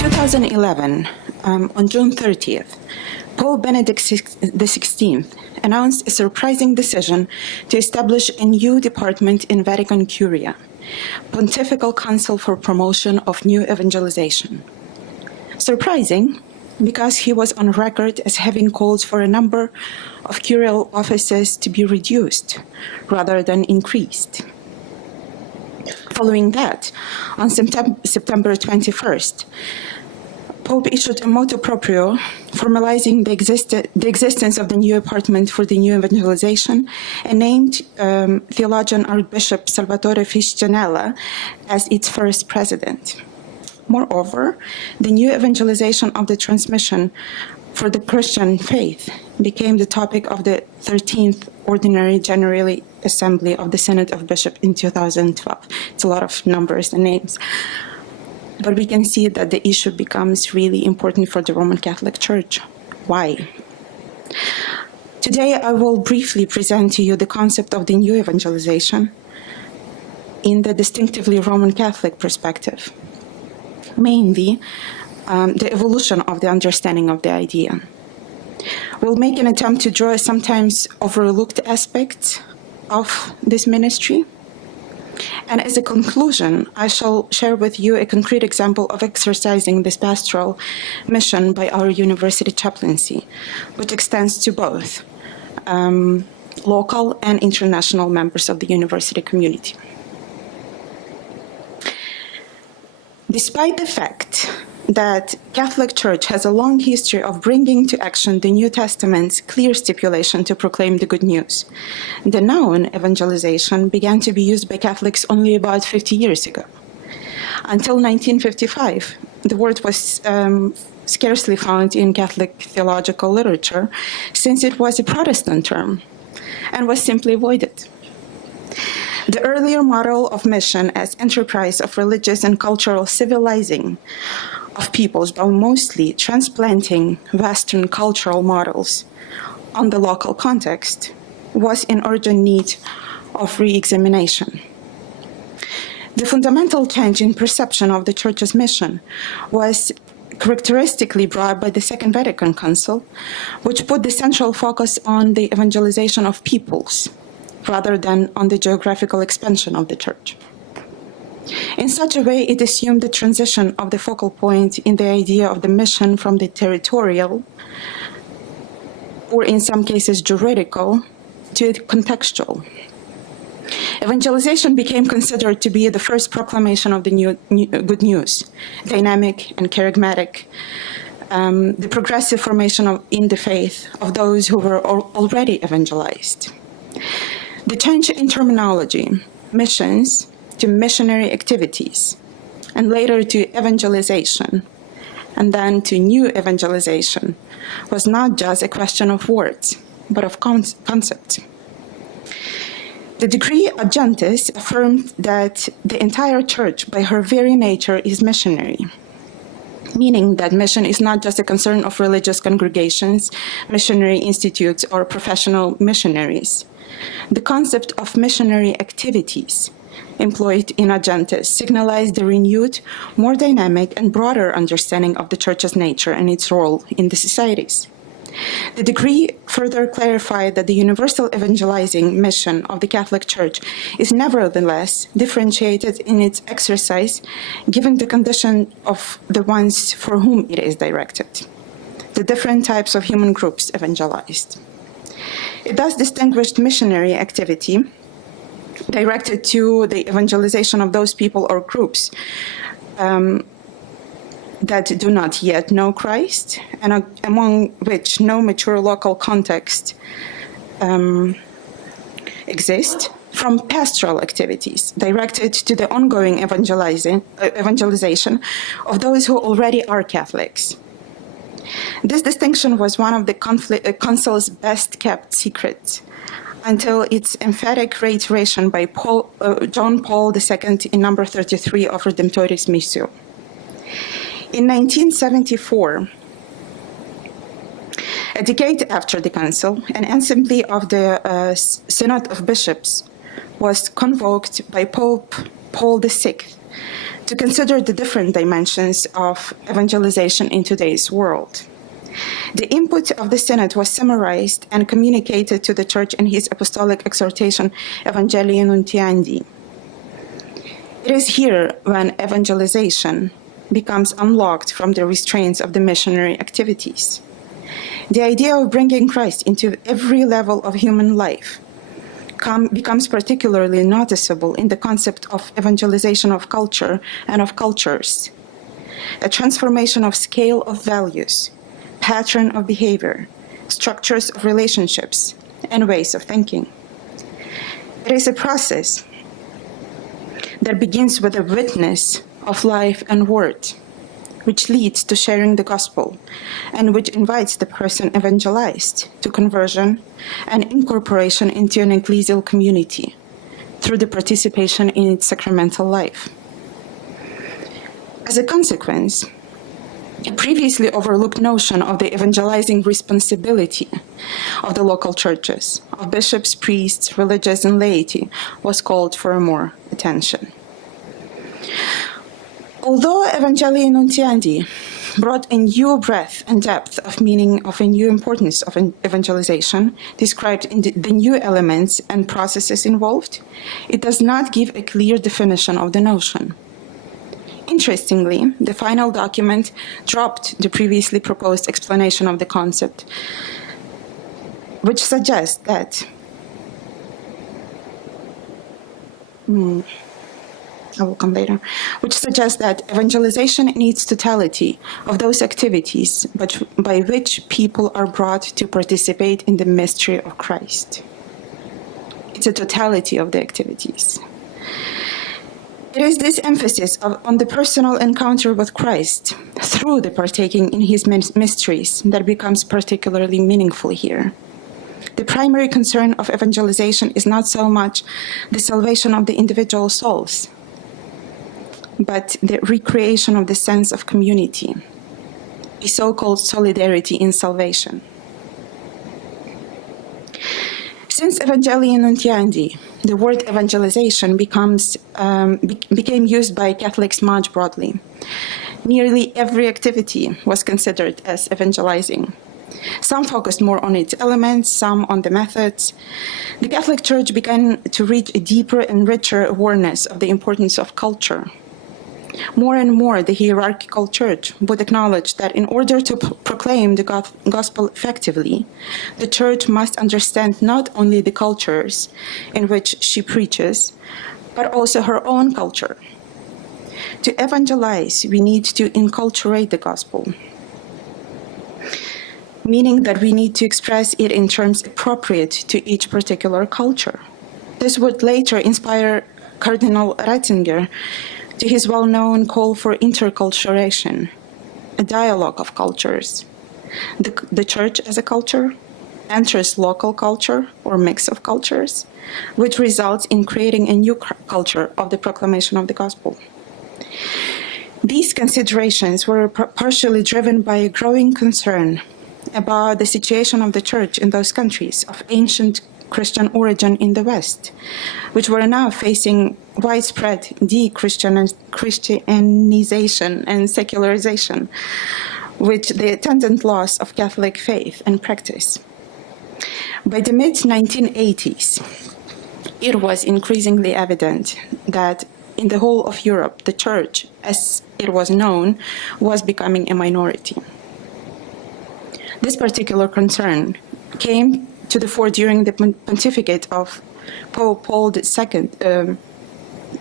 2011, on June 30th, Pope Benedict XVI announced a surprising decision to establish a new department in Vatican Curia, Pontifical Council for Promotion of New Evangelization. Surprising, because he was on record as having called for a number of curial offices to be reduced rather than increased. Following that, on September 21st, Pope issued a motu proprio formalizing the existence of the new department for the new evangelization and named theologian Archbishop Salvatore Fiscianella as its first president. Moreover, the new evangelization of the transmission for the Christian faith became the topic of the 13th Ordinary General Assembly of the Synod of Bishops in 2012. It's a lot of numbers and names. But we can see that the issue becomes really important for the Roman Catholic Church. Why? Today, I will briefly present to you the concept of the new evangelization in the distinctively Roman Catholic perspective, mainly the evolution of the understanding of the idea. We'll make an attempt to draw sometimes overlooked aspects of this ministry. And as a conclusion, I shall share with you a concrete example of exercising this pastoral mission by our university chaplaincy, which extends to both local and international members of the university community. Despite the fact that Catholic Church has a long history of bringing to action the New Testament's clear stipulation to proclaim the good news, the noun evangelization began to be used by Catholics only about 50 years ago. Until 1955, the word was scarcely found in Catholic theological literature, since it was a Protestant term and was simply avoided. The earlier model of mission as enterprise of religious and cultural civilizing of peoples, while mostly transplanting Western cultural models on the local context, was in urgent need of re-examination. The fundamental change in perception of the Church's mission was characteristically brought by the Second Vatican Council, which put the central focus on the evangelization of peoples, rather than on the geographical expansion of the Church. In such a way, it assumed the transition of the focal point in the idea of the mission from the territorial, or in some cases juridical, to the contextual. Evangelization became considered to be the first proclamation of the good news, dynamic and charismatic, the progressive formation in the faith of those who were already evangelized. The change in terminology, missions, to missionary activities, and later to evangelization, and then to new evangelization, was not just a question of words, but of concept. The decree Agentis affirmed that the entire Church, by her very nature, is missionary, meaning that mission is not just a concern of religious congregations, missionary institutes, or professional missionaries. The concept of missionary activities employed in Agentis signalized the renewed, more dynamic and broader understanding of the Church's nature and its role in the societies. The decree further clarified that the universal evangelizing mission of the Catholic Church is nevertheless differentiated in its exercise given the condition of the ones for whom it is directed, the different types of human groups evangelized. It thus distinguished missionary activity directed to the evangelization of those people or groups that do not yet know Christ, and among which no mature local context exists, from pastoral activities directed to the ongoing evangelization of those who already are Catholics. This distinction was one of the Council's best-kept secrets, until its emphatic reiteration by John Paul II in number 33 of Redemptoris Missio. In 1974, a decade after the Council, an assembly of the Synod of Bishops was convoked by Pope Paul VI, to consider the different dimensions of evangelization in today's world. The input of the Synod was summarized and communicated to the Church in his apostolic exhortation, Evangelii Nuntiandi. It is here when evangelization becomes unlocked from the restraints of the missionary activities. The idea of bringing Christ into every level of human life becomes particularly noticeable in the concept of evangelization of culture and of cultures, a transformation of scale of values, pattern of behavior, structures of relationships, and ways of thinking. It is a process that begins with a witness of life and word, which leads to sharing the gospel, and which invites the person evangelized to conversion and incorporation into an ecclesial community through the participation in its sacramental life. As a consequence, a previously overlooked notion of the evangelizing responsibility of the local churches, of bishops, priests, religious, and laity, was called for more attention. Although Evangelii Nuntiandi brought a new breadth and depth of meaning of a new importance of evangelization, described in the new elements and processes involved, it does not give a clear definition of the notion. Interestingly, the final document dropped the previously proposed explanation of the concept, which suggests that I will come later, which suggests that evangelization in its totality of those activities but by which people are brought to participate in the mystery of Christ. It's a totality of the activities. It is this emphasis on the personal encounter with Christ through the partaking in his mysteries that becomes particularly meaningful here. The primary concern of evangelization is not so much the salvation of the individual souls, but the recreation of the sense of community, a so-called solidarity in salvation. Since Evangelii Nuntiandi, the word evangelization became used by Catholics much broadly. Nearly every activity was considered as evangelizing. Some focused more on its elements, some on the methods. The Catholic Church began to reach a deeper and richer awareness of the importance of culture. More and more, the hierarchical church would acknowledge that in order to proclaim the gospel effectively, the church must understand not only the cultures in which she preaches, but also her own culture. To evangelize, we need to enculturate the gospel, meaning that we need to express it in terms appropriate to each particular culture. This would later inspire Cardinal Ratzinger to his well-known call for interculturation, a dialogue of cultures. The church as a culture enters local culture or mix of cultures, which results in creating a new culture of the proclamation of the gospel. These considerations were partially driven by a growing concern about the situation of the church in those countries of ancient Christian origin in the West, which were now facing widespread de-Christianization and secularization, with the attendant loss of Catholic faith and practice. By the mid-1980s, it was increasingly evident that in the whole of Europe, the Church, as it was known, was becoming a minority. This particular concern came to the fore during the pontificate of Pope Paul II,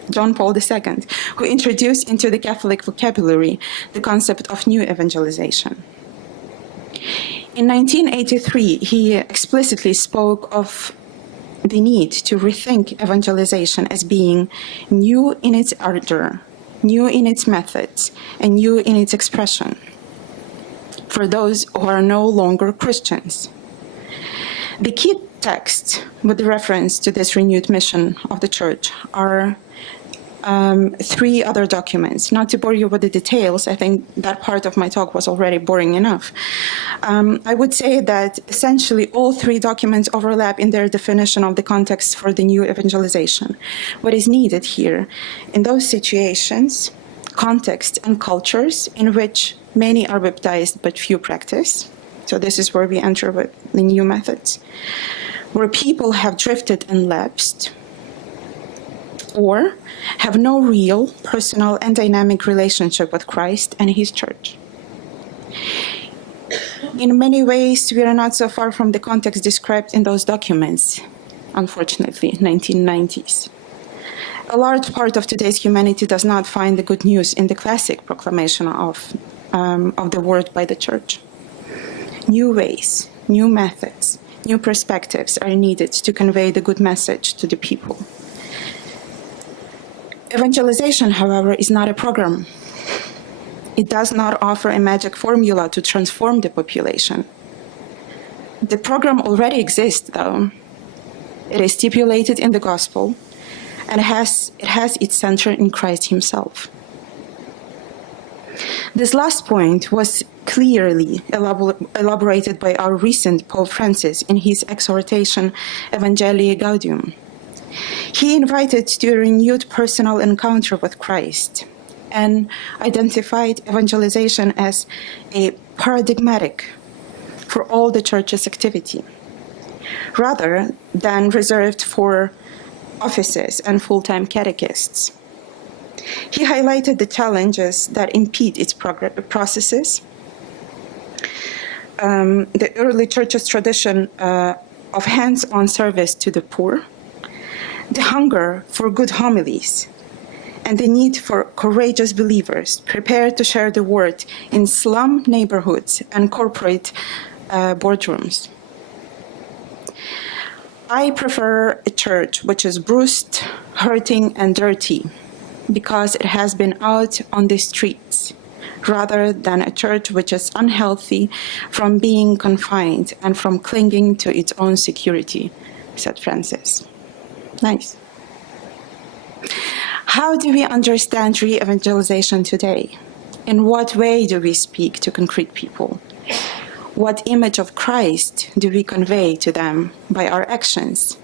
John Paul II, who introduced into the Catholic vocabulary the concept of new evangelization. In 1983, he explicitly spoke of the need to rethink evangelization as being new in its ardor, new in its methods, and new in its expression for those who are no longer Christians. The key texts with reference to this renewed mission of the Church are three other documents. Not to bore you with the details, I think that part of my talk was already boring enough. I would say that essentially all three documents overlap in their definition of the context for the new evangelization. What is needed here, in those situations, context and cultures in which many are baptized but few practice. So this is where we enter with the new methods, where people have drifted and lapsed, or have no real, personal, and dynamic relationship with Christ and his church. In many ways, we are not so far from the context described in those documents, unfortunately, 1990s. A large part of today's humanity does not find the good news in the classic proclamation of the word by the church. New ways, new methods, new perspectives are needed to convey the good message to the people. Evangelization, however, is not a program. It does not offer a magic formula to transform the population. The program already exists, though. It is stipulated in the gospel, and it has its center in Christ himself. This last point was clearly elaborated by our recent Pope Francis in his exhortation Evangelii Gaudium. He invited to a renewed personal encounter with Christ and identified evangelization as a paradigmatic for all the church's activity, rather than reserved for offices and full-time catechists. He highlighted the challenges that impede its processes, the early church's tradition of hands-on service to the poor, the hunger for good homilies, and the need for courageous believers prepared to share the word in slum neighborhoods and corporate boardrooms. I prefer a church which is bruised, hurting, and dirty because it has been out on the streets, rather than a church which is unhealthy from being confined and from clinging to its own security, said Francis. Nice. How do we understand re-evangelization today? In what way do we speak to concrete people? What image of Christ do we convey to them by our actions?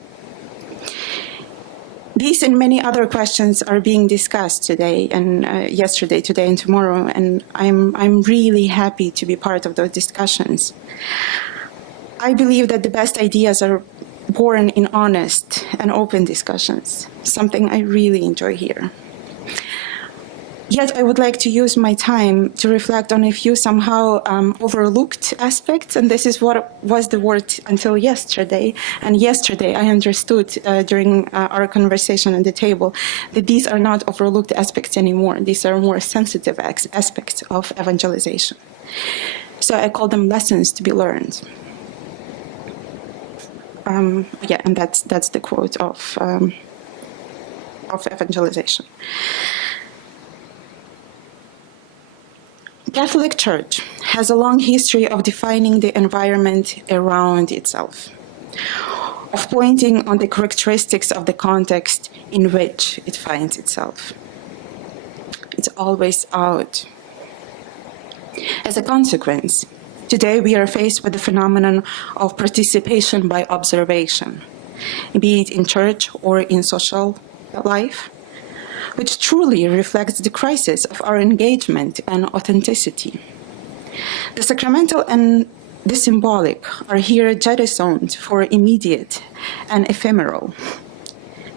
These and many other questions are being discussed today and yesterday, today and tomorrow, and I'm really happy to be part of those discussions. I believe that the best ideas are born in honest and open discussions, something I really enjoy here. Yet I would like to use my time to reflect on a few somehow overlooked aspects, and this is what was the word until yesterday. And yesterday I understood during our conversation at the table that these are not overlooked aspects anymore. These are more sensitive aspects of evangelization. So I call them lessons to be learned. Yeah, and that's the quote of evangelization. Catholic Church has a long history of defining the environment around itself, of pointing on the characteristics of the context in which it finds itself. It's always out. As a consequence, today we are faced with the phenomenon of participation by observation, be it in church or in social life, which truly reflects the crisis of our engagement and authenticity. The sacramental and the symbolic are here jettisoned for immediate and ephemeral.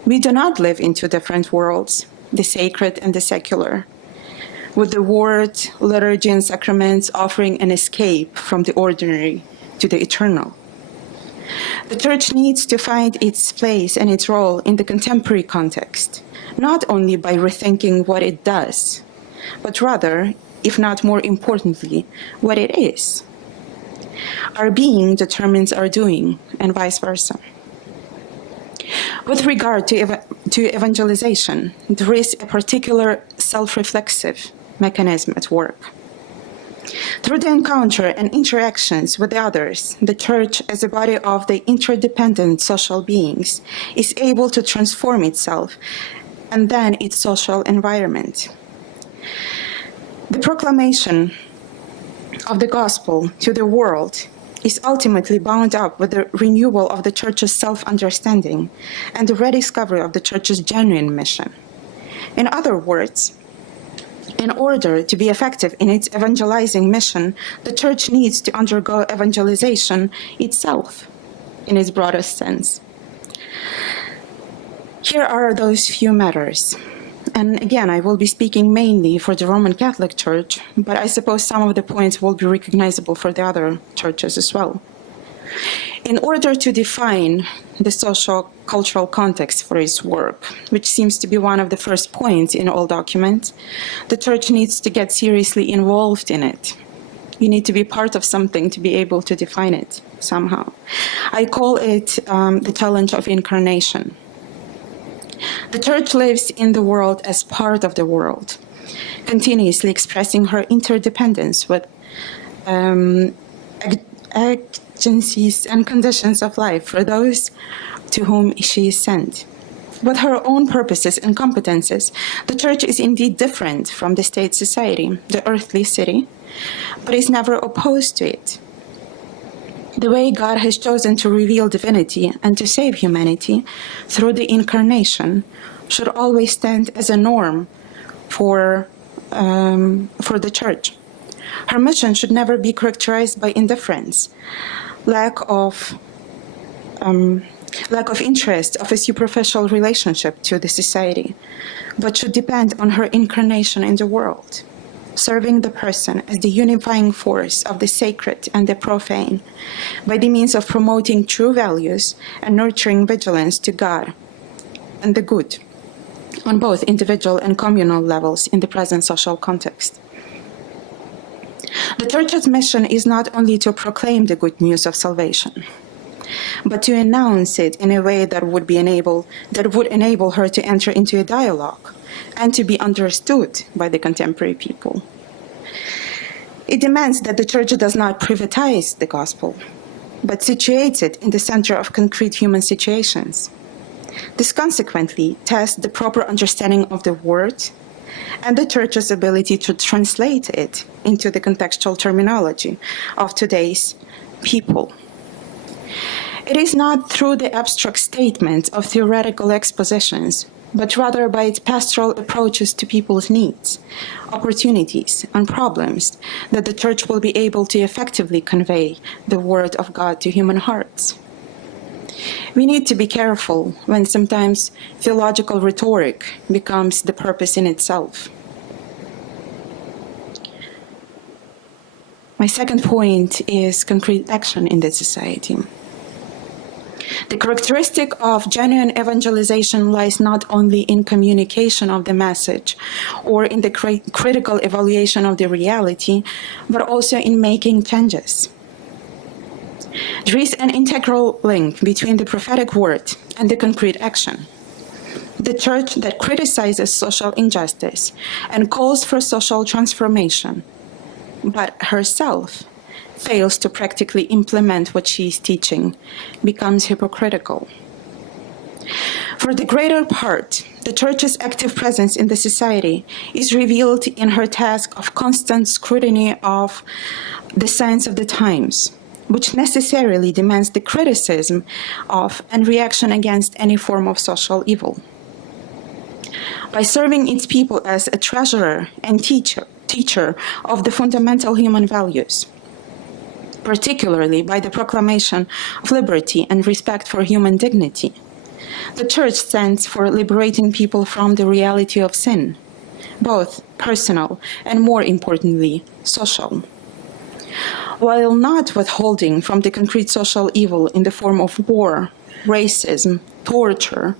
We do not live in two different worlds, the sacred and the secular, with the word, liturgy, and sacraments offering an escape from the ordinary to the eternal. The Church needs to find its place and its role in the contemporary context, not only by rethinking what it does, but rather, if not more importantly, what it is. Our being determines our doing, and vice versa. With regard to evangelization, there is a particular self-reflexive mechanism at work. Through the encounter and interactions with others, the Church, as a body of the interdependent social beings, is able to transform itself and then its social environment. The proclamation of the gospel to the world is ultimately bound up with the renewal of the Church's self-understanding and the rediscovery of the Church's genuine mission. In other words, in order to be effective in its evangelizing mission, the Church needs to undergo evangelization itself, in its broadest sense. Here are those few matters. And again, I will be speaking mainly for the Roman Catholic Church, but I suppose some of the points will be recognizable for the other churches as well. In order to define the social-cultural context for its work, which seems to be one of the first points in all documents, the Church needs to get seriously involved in it. You need to be part of something to be able to define it somehow. I call it the challenge of incarnation. The Church lives in the world as part of the world, continuously expressing her interdependence with agencies and conditions of life for those to whom she is sent. With her own purposes and competences, the Church is indeed different from the state society, the earthly city, but is never opposed to it. The way God has chosen to reveal divinity and to save humanity through the incarnation should always stand as a norm for the Church. Her mission should never be characterized by indifference, lack of interest, of a superficial relationship to the society, but should depend on her incarnation in the world, serving the person as the unifying force of the sacred and the profane, by the means of promoting true values and nurturing vigilance to God and the good, on both individual and communal levels in the present social context. The Church's mission is not only to proclaim the good news of salvation, but to announce it in a way that would enable her to enter into a dialogue and to be understood by the contemporary people. It demands that the Church does not privatize the gospel, but situates it in the center of concrete human situations. This consequently tests the proper understanding of the word and the Church's ability to translate it into the contextual terminology of today's people. It is not through the abstract statement of theoretical expositions, but rather by its pastoral approaches to people's needs, opportunities, and problems that the Church will be able to effectively convey the Word of God to human hearts. We need to be careful when sometimes theological rhetoric becomes the purpose in itself. My second point is concrete action in the society. The characteristic of genuine evangelization lies not only in communication of the message or in the critical evaluation of the reality, but also in making changes. There is an integral link between the prophetic word and the concrete action. The Church that criticizes social injustice and calls for social transformation, but herself fails to practically implement what she is teaching, becomes hypocritical. For the greater part, the Church's active presence in the society is revealed in her task of constant scrutiny of the signs of the times, which necessarily demands the criticism of and reaction against any form of social evil. By serving its people as a treasurer and teacher of the fundamental human values, particularly by the proclamation of liberty and respect for human dignity, the Church stands for liberating people from the reality of sin, both personal and, more importantly, social, while not withholding from the concrete social evil in the form of war, racism, torture,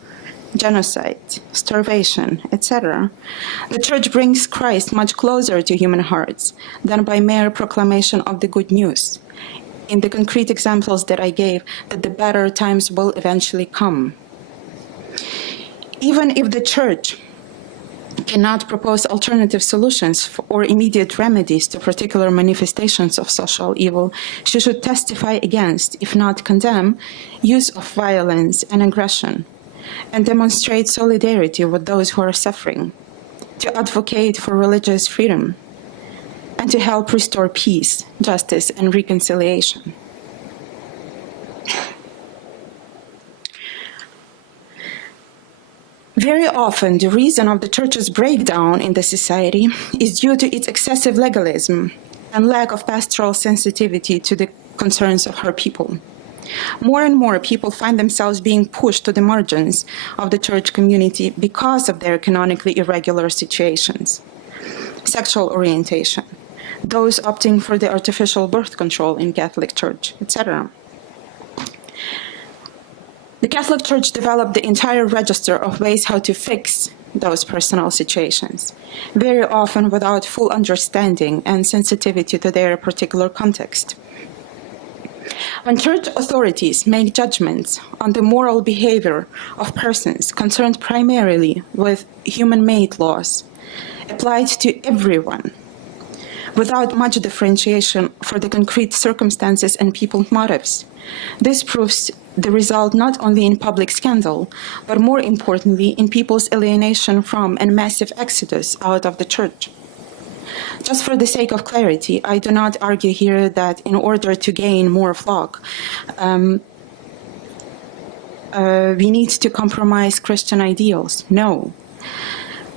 genocide, starvation, etc. The Church brings Christ much closer to human hearts than by mere proclamation of the good news, in the concrete examples that I gave, that the better times will eventually come. Even if the Church cannot propose alternative solutions or immediate remedies to particular manifestations of social evil, she should testify against, if not condemn, use of violence and aggression, and demonstrate solidarity with those who are suffering, to advocate for religious freedom, and to help restore peace, justice, and reconciliation. Very often, the reason of the Church's breakdown in the society is due to its excessive legalism and lack of pastoral sensitivity to the concerns of her people. More and more people find themselves being pushed to the margins of the Church community because of their canonically irregular situations, sexual orientation, those opting for the artificial birth control in Catholic Church, etc. The Catholic Church developed the entire register of ways how to fix those personal situations, very often without full understanding and sensitivity to their particular context. When church authorities make judgments on the moral behavior of persons concerned primarily with human-made laws, applied to everyone, without much differentiation for the concrete circumstances and people's motives, this proves the result not only in public scandal, but more importantly in people's alienation from and massive exodus out of the Church. Just for the sake of clarity, I do not argue here that in order to gain more flock, we need to compromise Christian ideals. No.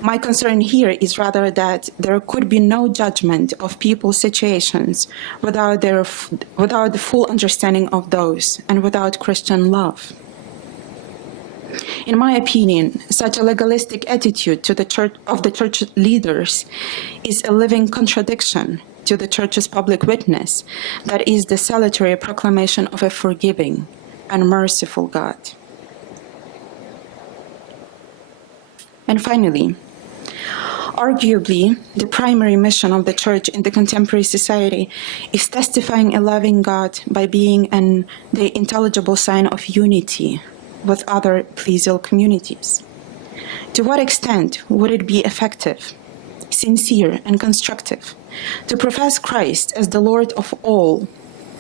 My concern here is rather that there could be no judgment of people's situations without the full understanding of those and without Christian love. In my opinion, such a legalistic attitude to the church leaders is a living contradiction to the Church's public witness, that is the salutary proclamation of a forgiving and merciful God. And finally, arguably, the primary mission of the Church in the contemporary society is testifying a loving God by being the intelligible sign of unity with other ecclesial communities. To what extent would it be effective, sincere, and constructive to profess Christ as the Lord of all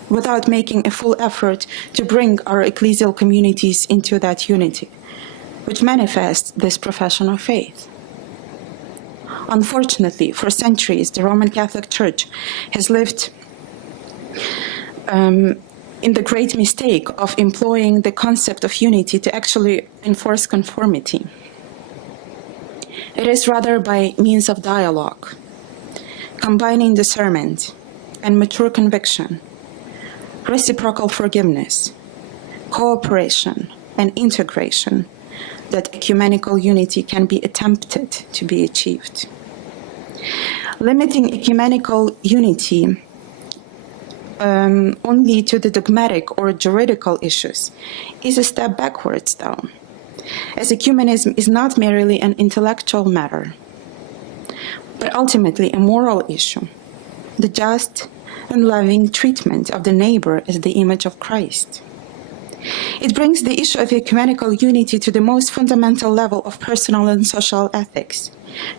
without making a full effort to bring our ecclesial communities into that unity, which manifests this profession of faith? Unfortunately, for centuries, the Roman Catholic Church has lived in the great mistake of employing the concept of unity to actually enforce conformity. It is rather by means of dialogue, combining discernment and mature conviction, reciprocal forgiveness, cooperation, and integration that ecumenical unity can be attempted to be achieved. Limiting ecumenical unity only to the dogmatic or juridical issues is a step backwards, though, as ecumenism is not merely an intellectual matter, but ultimately a moral issue, the just and loving treatment of the neighbor as the image of Christ. It brings the issue of ecumenical unity to the most fundamental level of personal and social ethics,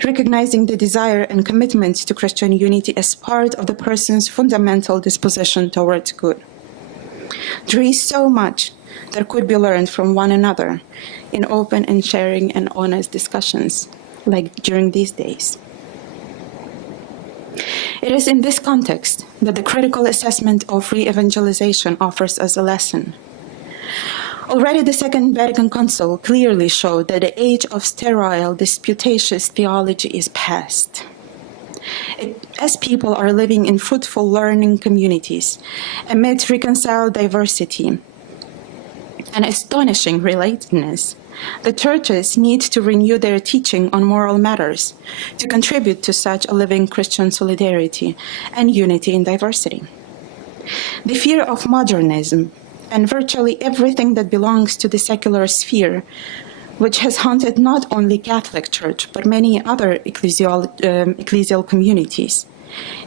recognizing the desire and commitment to Christian unity as part of the person's fundamental disposition towards good. There is so much that could be learned from one another in open and sharing and honest discussions, like during these days. It is in this context that the critical assessment of re-evangelization offers us a lesson. Already the Second Vatican Council clearly showed that the age of sterile, disputatious theology is past. As people are living in fruitful learning communities, amid reconciled diversity and astonishing relatedness, the churches need to renew their teaching on moral matters to contribute to such a living Christian solidarity and unity in diversity. The fear of modernism and virtually everything that belongs to the secular sphere, which has haunted not only Catholic Church, but many other ecclesial communities,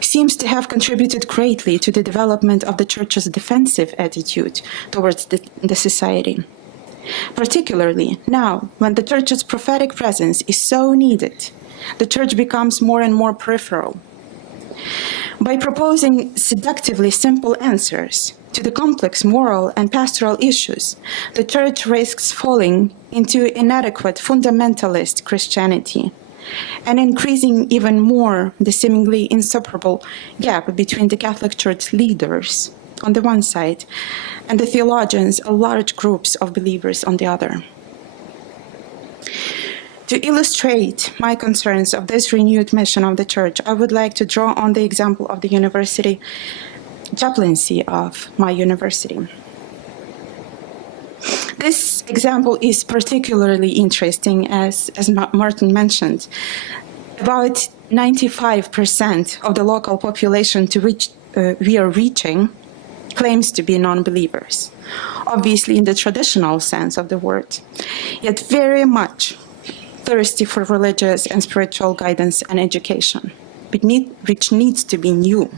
seems to have contributed greatly to the development of the Church's defensive attitude towards the society. Particularly now, when the Church's prophetic presence is so needed, the Church becomes more and more peripheral. By proposing seductively simple answers to the complex moral and pastoral issues, the Church risks falling into inadequate fundamentalist Christianity and increasing even more the seemingly insuperable gap between the Catholic Church leaders on the one side and the theologians and large groups of believers on the other. To illustrate my concerns of this renewed mission of the Church, I would like to draw on the example of the university chaplaincy of my university. This example is particularly interesting, as Martin mentioned. About 95% of the local population to which we are reaching claims to be non-believers, obviously in the traditional sense of the word, yet very much thirsty for religious and spiritual guidance and education, which needs to be new.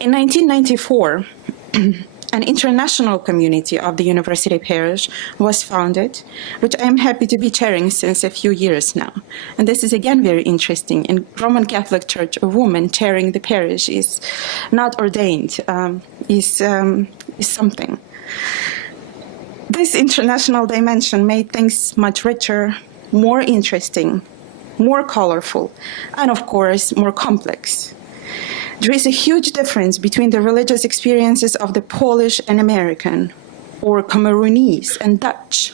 In 1994, an international community of the university parish was founded, which I am happy to be chairing since a few years now. And this is again very interesting. In Roman Catholic Church, a woman chairing the parish is not ordained, is something. This international dimension made things much richer, more interesting, more colorful, and of course, more complex. There is a huge difference between the religious experiences of the Polish and American, or Cameroonese and Dutch.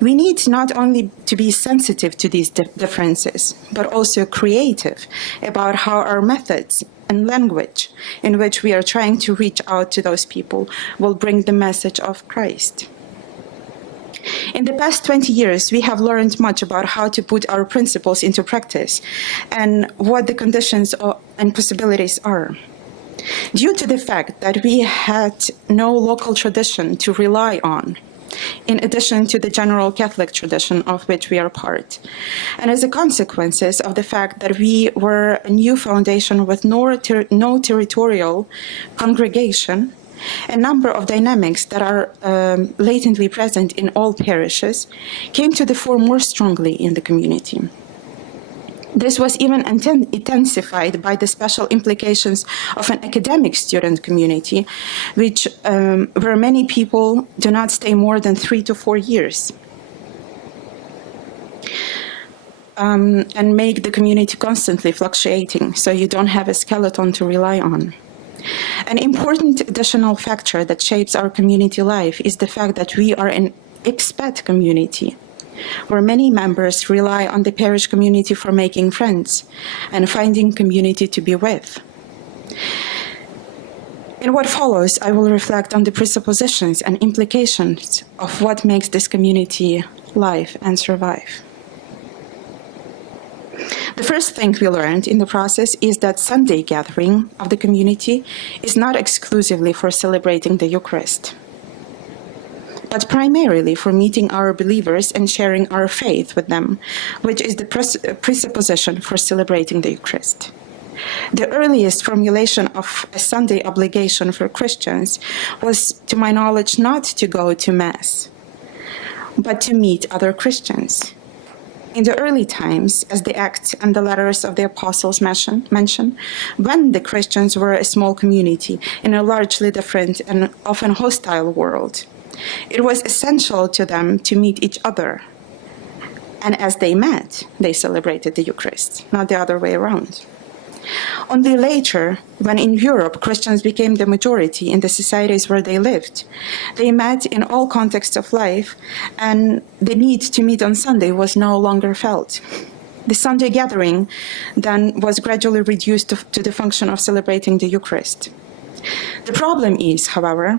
We need not only to be sensitive to these differences, but also creative about how our methods and language in which we are trying to reach out to those people will bring the message of Christ. In the past 20 years, we have learned much about how to put our principles into practice and what the conditions and possibilities are. Due to the fact that we had no local tradition to rely on, in addition to the general Catholic tradition of which we are part, and as a consequence of the fact that we were a new foundation with no territorial congregation, a number of dynamics that are latently present in all parishes came to the fore more strongly in the community. This was even intensified by the special implications of an academic student community, where many people do not stay more than 3 to 4 years, and make the community constantly fluctuating, so you don't have a skeleton to rely on. An important additional factor that shapes our community life is the fact that we are an expat community, where many members rely on the parish community for making friends and finding community to be with. In what follows, I will reflect on the presuppositions and implications of what makes this community live and survive. The first thing we learned in the process is that Sunday gathering of the community is not exclusively for celebrating the Eucharist, but primarily for meeting our believers and sharing our faith with them, which is the presupposition for celebrating the Eucharist. The earliest formulation of a Sunday obligation for Christians was, to my knowledge, not to go to Mass, but to meet other Christians. In the early times, as the Acts and the letters of the Apostles mention, when the Christians were a small community in a largely different and often hostile world, it was essential to them to meet each other. And as they met, they celebrated the Eucharist, not the other way around. Only later, when in Europe Christians became the majority in the societies where they lived, they met in all contexts of life, and the need to meet on Sunday was no longer felt. The Sunday gathering then was gradually reduced to the function of celebrating the Eucharist. The problem is, however,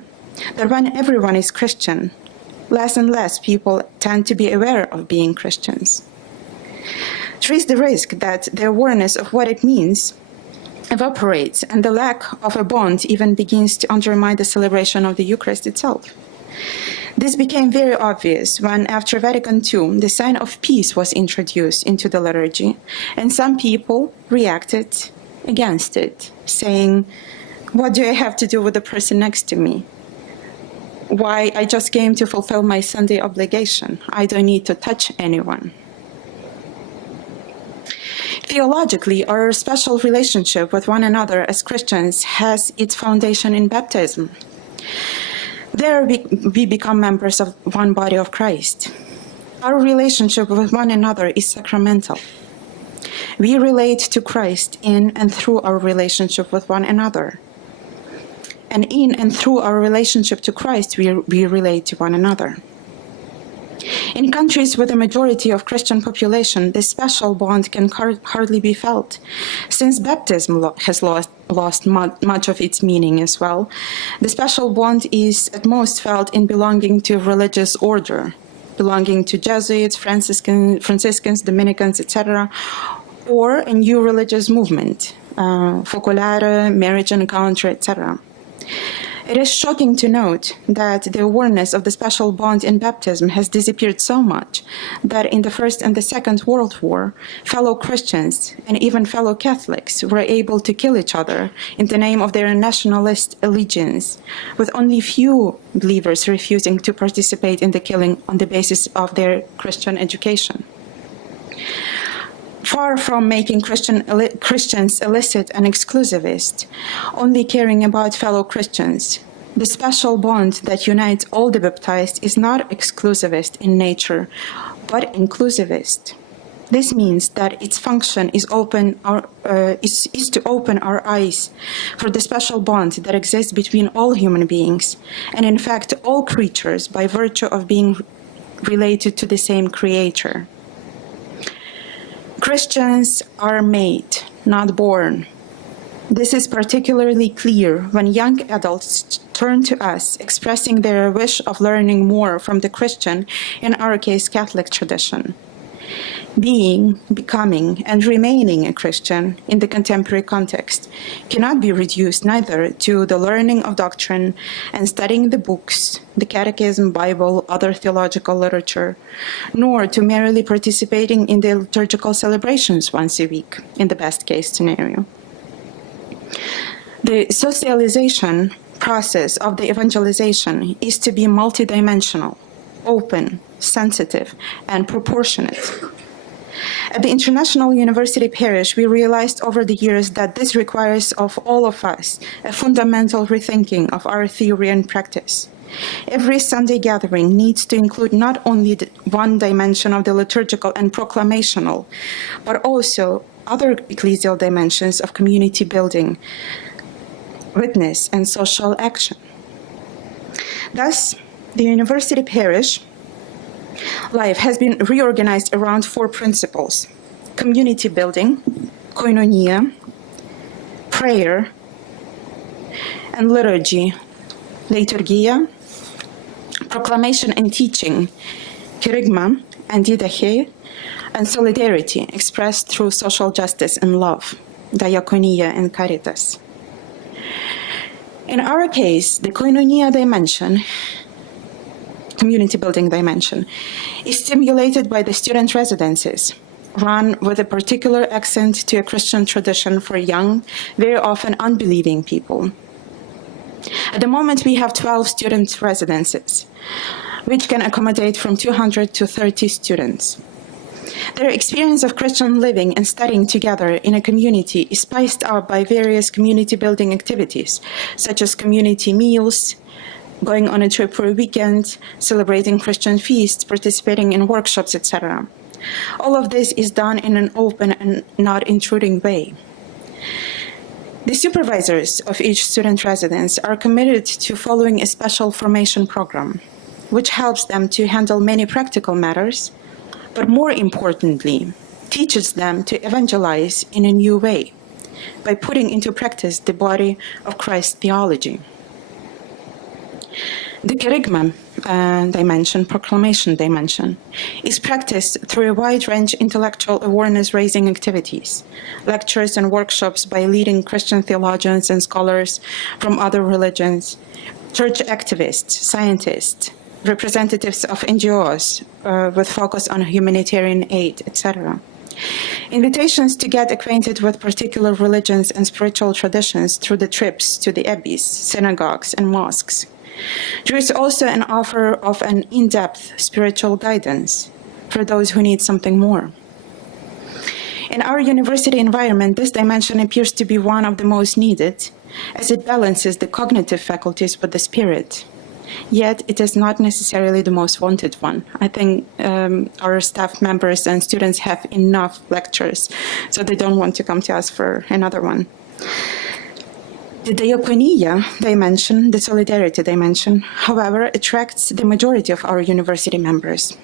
that when everyone is Christian, less and less people tend to be aware of being Christians. There is the risk that the awareness of what it means evaporates, and the lack of a bond even begins to undermine the celebration of the Eucharist itself. This became very obvious when, after Vatican II, the sign of peace was introduced into the liturgy, and some people reacted against it, saying, "What do I have to do with the person next to me? Why, I just came to fulfill my Sunday obligation. I don't need to touch anyone." Theologically, our special relationship with one another as Christians has its foundation in baptism. There we become members of one body of Christ. Our relationship with one another is sacramental. We relate to Christ in and through our relationship with one another. And in and through our relationship to Christ, we relate to one another. In countries with a majority of Christian population, this special bond can hardly be felt. Since baptism has lost much of its meaning as well, the special bond is at most felt in belonging to a religious order, belonging to Jesuits, Franciscans, Dominicans, etc., or a new religious movement, focolare, marriage encounter, etc. It is shocking to note that the awareness of the special bond in baptism has disappeared so much that in the First and the Second World War, fellow Christians and even fellow Catholics were able to kill each other in the name of their nationalist allegiance, with only few believers refusing to participate in the killing on the basis of their Christian education. Far from making Christians illicit and exclusivist, only caring about fellow Christians, the special bond that unites all the baptized is not exclusivist in nature, but inclusivist. This means that its function is to open our eyes for the special bond that exists between all human beings, and in fact all creatures by virtue of being related to the same Creator. Christians are made, not born. This is particularly clear when young adults turn to us, expressing their wish of learning more from the Christian, in our case, Catholic tradition. Being, becoming, and remaining a Christian in the contemporary context cannot be reduced neither to the learning of doctrine and studying the books, the Catechism, Bible, other theological literature, nor to merely participating in the liturgical celebrations once a week, in the best case scenario. The socialization process of the evangelization is to be multidimensional, open, sensitive, and proportionate. At the International University Parish, we realized over the years that this requires of all of us a fundamental rethinking of our theory and practice. Every Sunday gathering needs to include not only one dimension of the liturgical and proclamational, but also other ecclesial dimensions of community building, witness, and social action. Thus, the University Parish life has been reorganized around four principles: community building, koinonia, prayer, and liturgy, liturgia, proclamation and teaching, kerygma and didache, and solidarity expressed through social justice and love, diakonia and caritas. In our case, the koinonia dimension, community building dimension, is stimulated by the student residences, run with a particular accent to a Christian tradition for young, very often unbelieving people. At the moment, we have 12 student residences, which can accommodate from 200 to 30 students. Their experience of Christian living and studying together in a community is spiced up by various community building activities, such as community meals, going on a trip for a weekend, celebrating Christian feasts, participating in workshops, etc. All of this is done in an open and not intruding way. The supervisors of each student residence are committed to following a special formation program, which helps them to handle many practical matters, but more importantly, teaches them to evangelize in a new way by putting into practice the body of Christ's theology. The kerygma dimension, proclamation dimension, is practiced through a wide range of intellectual awareness-raising activities, lectures and workshops by leading Christian theologians and scholars from other religions, church activists, scientists, representatives of NGOs with focus on humanitarian aid, etc. Invitations to get acquainted with particular religions and spiritual traditions through the trips to the abbeys, synagogues, and mosques. There is also an offer of an in-depth spiritual guidance for those who need something more. In our university environment, this dimension appears to be one of the most needed, as it balances the cognitive faculties with the spirit. Yet, it is not necessarily the most wanted one. I think our staff members and students have enough lectures, so they don't want to come to us for another one. The diakonia dimension, the solidarity dimension, however, attracts the majority of our university members.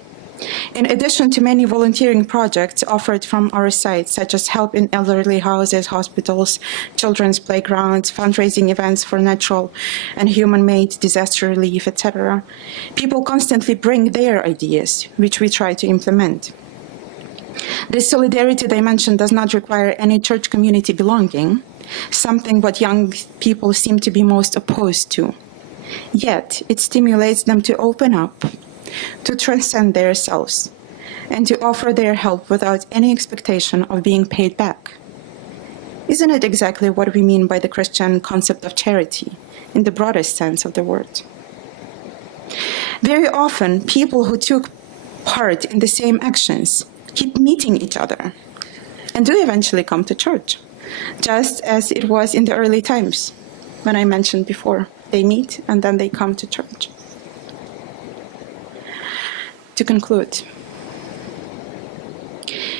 In addition to many volunteering projects offered from our site, such as help in elderly houses, hospitals, children's playgrounds, fundraising events for natural and human-made disaster relief, etc., people constantly bring their ideas, which we try to implement. This solidarity dimension does not require any church community belonging, something what young people seem to be most opposed to. Yet, it stimulates them to open up, to transcend themselves, and to offer their help without any expectation of being paid back. Isn't it exactly what we mean by the Christian concept of charity, in the broadest sense of the word? Very often, people who took part in the same actions keep meeting each other and do eventually come to church, just as it was in the early times, when I mentioned before. They meet and then they come to church. To conclude,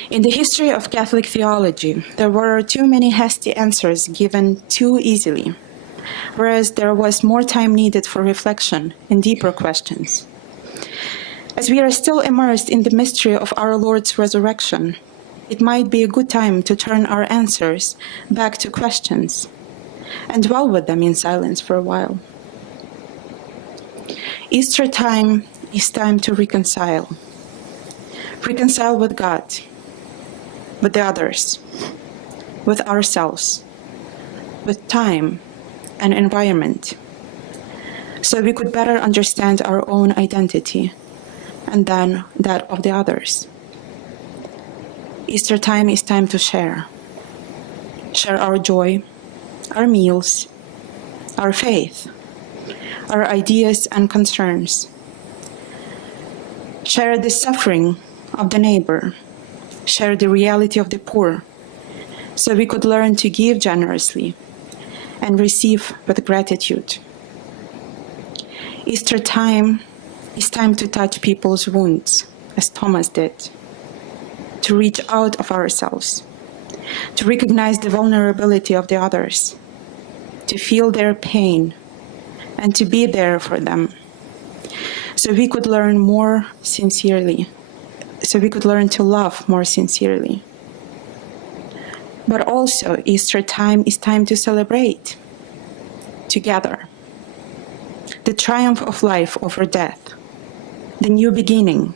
in the history of Catholic theology, there were too many hasty answers given too easily, whereas there was more time needed for reflection and deeper questions. As we are still immersed in the mystery of our Lord's resurrection, it might be a good time to turn our answers back to questions and dwell with them in silence for a while. Easter time is time to reconcile. Reconcile with God, with the others, with ourselves, with time and environment, so we could better understand our own identity and then that of the others. Easter time is time to share. Share our joy, our meals, our faith, our ideas and concerns. Share the suffering of the neighbor, share the reality of the poor, so we could learn to give generously and receive with gratitude. Easter time is time to touch people's wounds, as Thomas did, to reach out of ourselves, to recognize the vulnerability of the others, to feel their pain, and to be there for them, so we could learn more sincerely, so we could learn to love more sincerely. But also, Easter time is time to celebrate together the triumph of life over death, the new beginning,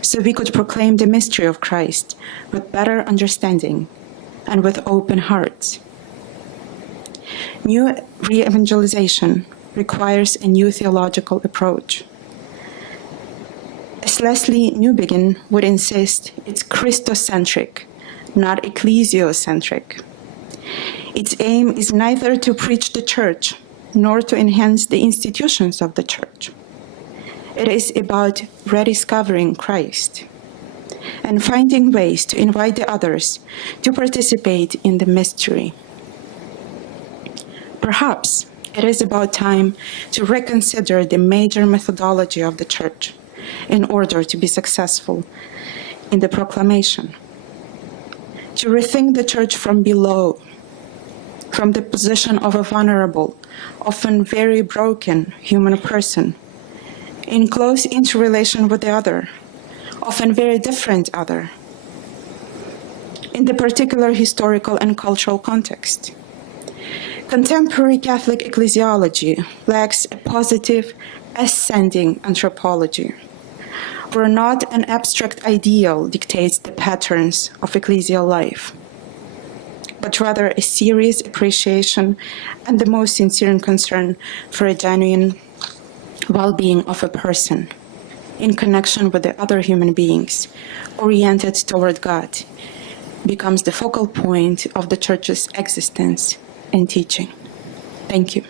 so we could proclaim the mystery of Christ with better understanding and with open hearts. New re-evangelization requires a new theological approach. As Leslie Newbigin would insist, it's Christocentric, not ecclesiocentric. Its aim is neither to preach the church nor to enhance the institutions of the church. It is about rediscovering Christ and finding ways to invite the others to participate in the mystery. Perhaps it is about time to reconsider the major methodology of the church in order to be successful in the proclamation, to rethink the church from below, from the position of a vulnerable, often very broken human person, in close interrelation with the other, often very different other, in the particular historical and cultural context. Contemporary Catholic ecclesiology lacks a positive, ascending anthropology, where not an abstract ideal dictates the patterns of ecclesial life, but rather a serious appreciation and the most sincere concern for a genuine well-being of a person in connection with the other human beings, oriented toward God, becomes the focal point of the Church's existence and teaching. Thank you.